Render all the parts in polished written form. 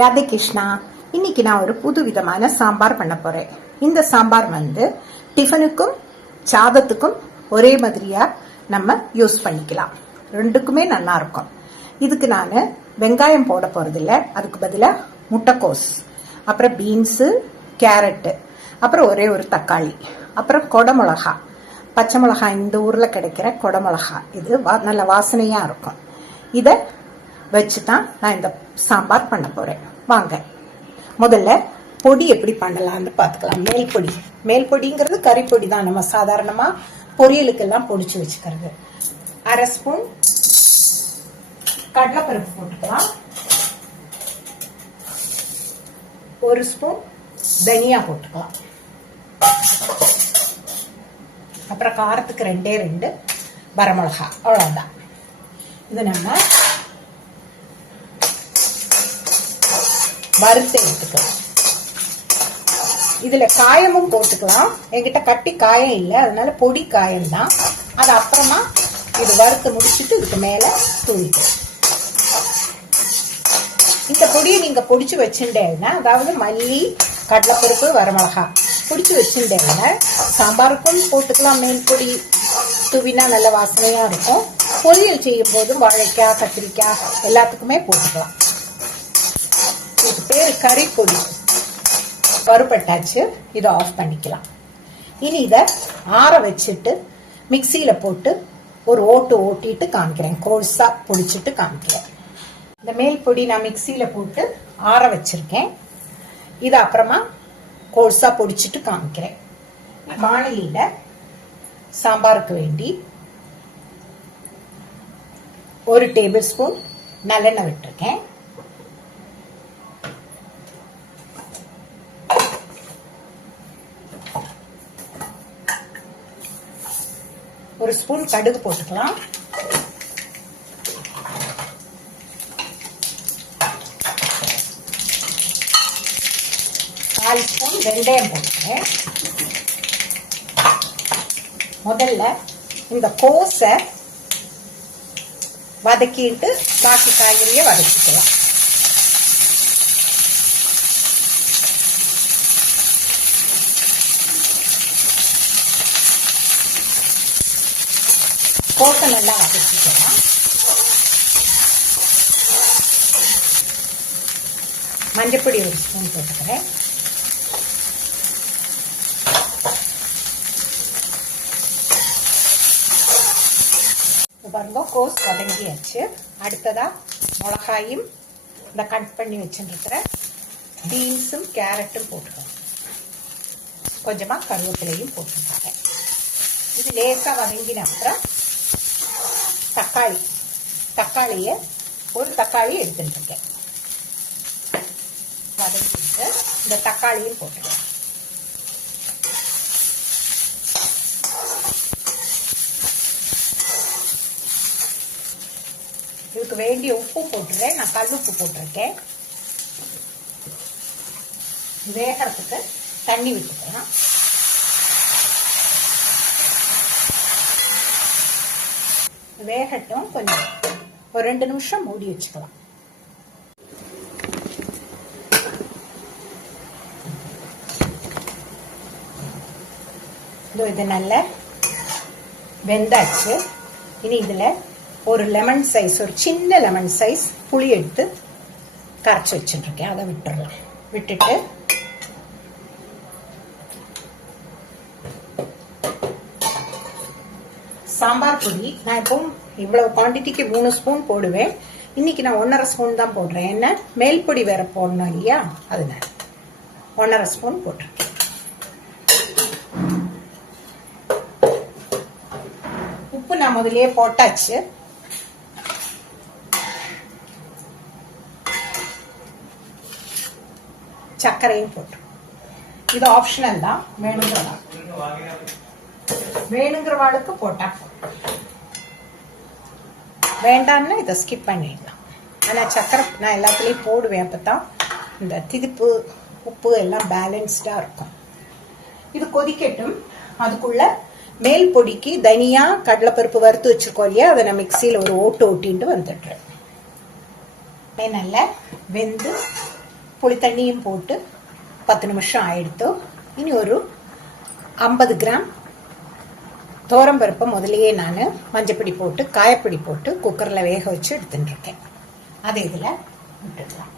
ராதே கிருஷ்ணா. இன்னைக்கு நான் ஒரு புது விதமான சாம்பார் பண்ண போறேன். இந்த சாம்பார் டிஃபனுக்கும் சாதத்துக்கும் ஒரே மாதிரியா நம்ம யூஸ் பண்ணிக்கலாம். ரெண்டுக்குமே நல்லா இருக்கும். இதுக்கு நான் வெங்காயம் போட போறதில்ல. அதுக்கு பதிலாக முட்டைக்கோஸ், அப்புறம் பீன்ஸு, கேரட்டு, அப்புறம் ஒரே ஒரு தக்காளி, அப்புறம் கொடமிளகா, பச்சை மிளகா, இந்த ஊரில் கிடைக்கிற கொடமிளகா, இது நல்ல வாசனையாக இருக்கும். இதை வச்சு தான் நான் இந்த சாம்பார் பண்ண போகிறேன். வாங்க முதல்ல பொடி எப்படி பண்ணலாம்னு பார்த்துக்கலாம். மேல் பொடிங்கிறது கறிப்பொடி தான். நம்ம சாதாரணமாக பொரியலுக்கெல்லாம் பொடிச்சு வச்சுக்கிறது. 1/2 ஸ்பூன் கடலைப்பருப்பு போட்டுக்கலாம். 1 ஸ்பூன் தனியா போட்டுக்கலாம். அப்புறம் காரத்துக்கு 2 வரமிளகா, அவ்வளவுதான். இது நம்ம வறுத்து எடுத்துக்கலாம். இதுல காயமும் போட்டுக்கலாம். என்கிட்ட கட்டி காயம் இல்லை, அதனால பொடி காயம் தான். அது அப்புறமா இது வறுத்து முடிச்சுட்டு இதுக்கு மேல தூவிக்கலாம். இந்த பொடியை நீங்க பொடிச்சு வச்சுட்டேன்னா, அதாவது மல்லி, கடலைப்பருப்பு, வரமிளகா பொடிச்சு வச்சுட்டேன்னா சாம்பாருக்கும் போட்டுக்கலாம். மேல் பொடி தூவினா நல்ல வாசனையா இருக்கும். பொரியல் செய்யும் போது வாழைக்காய், கத்திரிக்காய் எல்லாத்துக்குமே போட்டுக்கலாம். இதுக்கு பேரு கறி பொடி. வறுபட்டாச்சு. இதை ஆஃப் பண்ணிக்கலாம். இனி இதை ஆற வச்சுட்டு மிக்சியில போட்டு ஒரு ஓட்டிட்டு காமிக்கிறேன். கோர்ஸா பொடிச்சிட்டு காமிக்கிறேன். இந்த மேல் பொடி நான் மிக்சியில போட்டு ஆற வச்சிருக்கேன். இதை அப்புறமா கோர்ஸா பொடிச்சிட்டு காமிக்கிறேன். வாணலியில சாம்பாருக்கு வேண்டி 1 டேபிள் ஸ்பூன் நல்லெண்ணெய் விட்டுருக்கேன். ஒரு ஸ்பூன் கடுகு போட்டுக்கலாம். கால் ஸ்பூன் வெந்தயம் போட்டுக்கிறேன். முதல்ல இந்த கோஸை வதக்கிட்டு பாக்கி காய்கறியை வதக்கிக்கலாம். கோஸை நல்லா வதக்கிக்கலாம். மஞ்சப்பொடி 1 ஸ்பூன் போட்டுக்கிறேன். பாருங்க, கோஸ் வதங்கியாச்சு. அடுத்ததா மிளகாயும் இந்த கட் பண்ணி வச்சுருக்கிற பீன்ஸும் கேரட்டும் போட்டுக்கணும். கொஞ்சமா கருவேப்பிலையும் போட்டுருக்காங்க. இது லேசா வதங்கின அப்புறம் தக்காளியை ஒரு தக்காளி எடுத்துருக்கேன். வதங்கிட்டு இந்த தக்காளியும் போட்டுக்கலாம். இதுக்கு வேண்டிய உப்பு போட்டுறேன். நான் கல் உப்பு போட்டிருக்கேன். வேகறதுக்கு தண்ணி விட்டுக்கலாம். வேகட்டும். கொஞ்சம் ஒரு 2 நிமிஷம் மூடி வச்சுக்கலாம். இது நல்ல வெந்தாச்சு. இனி இதுல ஒரு லெமன் சைஸ், ஒரு சின்ன லெமன் சைஸ் புளி எடுத்து கரைச்சி வச்சுருக்கேன். அதை விட்டுடலாம். விட்டுட்டு சாம்பார் பொடி நான் எப்பவும் இவ்வளவு குவான்டிட்டிக்கு 3 ஸ்பூன் போடுவேன். இன்னைக்கு நான் 1.5 ஸ்பூன் தான் போடுறேன். என்ன மேல் பொடி வேற போடணும் இல்லையா, அதனால 1.5 ஸ்பூன் போட்டிருக்கேன். உப்பு நான் முதலே போட்டாச்சு. சர்க்கரையும் போட்டு, இது ஆப்ஷனல் தான். வேணுங்கிறவாளுக்கு போட்டா, வேண்டாம்னா இதை ஸ்கிப் பண்ணிடலாம். ஆனா சர்க்கரை நான் எல்லாத்துலயும் போடுவேன். அப்பதான் இந்த திதிப்பு உப்பு எல்லாம் பேலன்ஸ்டா இருக்கும். இது கொதிக்கட்டும். அதுக்குள்ள மேல் பொடிக்கு தனியா கடலைப்பருப்பு வறுத்து வச்சிருக்கோம் இல்லையா, அதை நான் மிக்சியில ஒரு ஓட்டிட்டு வந்துடுறேன். நல்லா வெந்து புளி தண்ணியும் போட்டு 10 நிமிஷம் ஆயிடுத்து. இனி ஒரு 50 கிராம் தோரம்பருப்பை முதலையே நான் மஞ்சப்பொடி போட்டு காயப்பொடி போட்டு குக்கரில் வேக வச்சு எடுத்துட்டு இருக்கேன். அதை இதில் விட்டுடலாம்.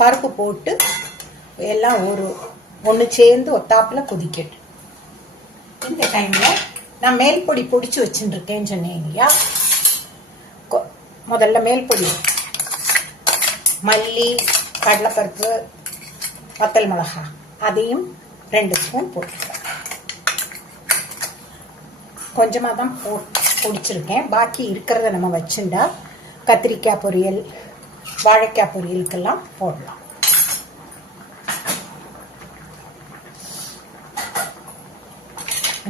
பருப்பு போட்டு எல்லாம் ஒன்று சேர்ந்து ஒத்தாப்புல கொதிக்கட்டு. இந்த டைமில் நான் மேல் பொடி பொடிச்சு வச்சுருக்கேன்னு சொன்னேன் இல்லையா, முதல்ல மேல் பொடி மல்லி, கடலைப்பருப்பு, வத்தல் மிளகா அதையும் 2 ஸ்பூன் போட்டுருக்கேன். கொஞ்சமாக தான் பொடிச்சிருக்கேன். பாக்கி இருக்கிறத நம்ம வச்சுட்டா கத்திரிக்காய் பொரியல், வாழைக்காய் பொரியலுக்கெல்லாம் போடலாம்.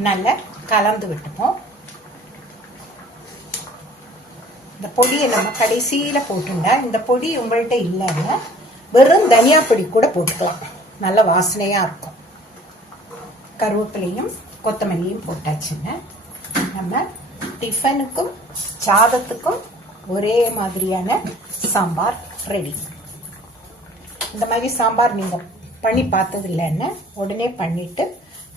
நல்லா கலந்து விட்டுப்போம். இந்த பொடியை நம்ம கடைசியில் போட்டுண்டா, இந்த பொடி உங்கள்கிட்ட இல்லைன்னா வெறும் தனியா பொடி கூட போட்டுக்கலாம், நல்ல வாசனையாக இருக்கும். கருவேப்பிலையும் கொத்தமல்லியும் போட்டாச்சுன்னா நம்ம டிஃபனுக்கும் சாதத்துக்கும் ஒரே மாதிரியான சாம்பார் ரெடி. இந்த மாதிரி சாம்பார் நீங்கள் பண்ணி பார்த்தது இல்லைன்னு உடனே பண்ணிட்டு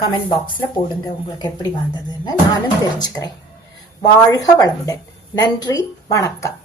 கமெண்ட் பாக்ஸில் போடுங்க, உங்களுக்கு எப்படி வந்ததுன்னு நானும் தெரிஞ்சுக்கிறேன். வாழ்க வளமுடன். நன்றி, வணக்கம்.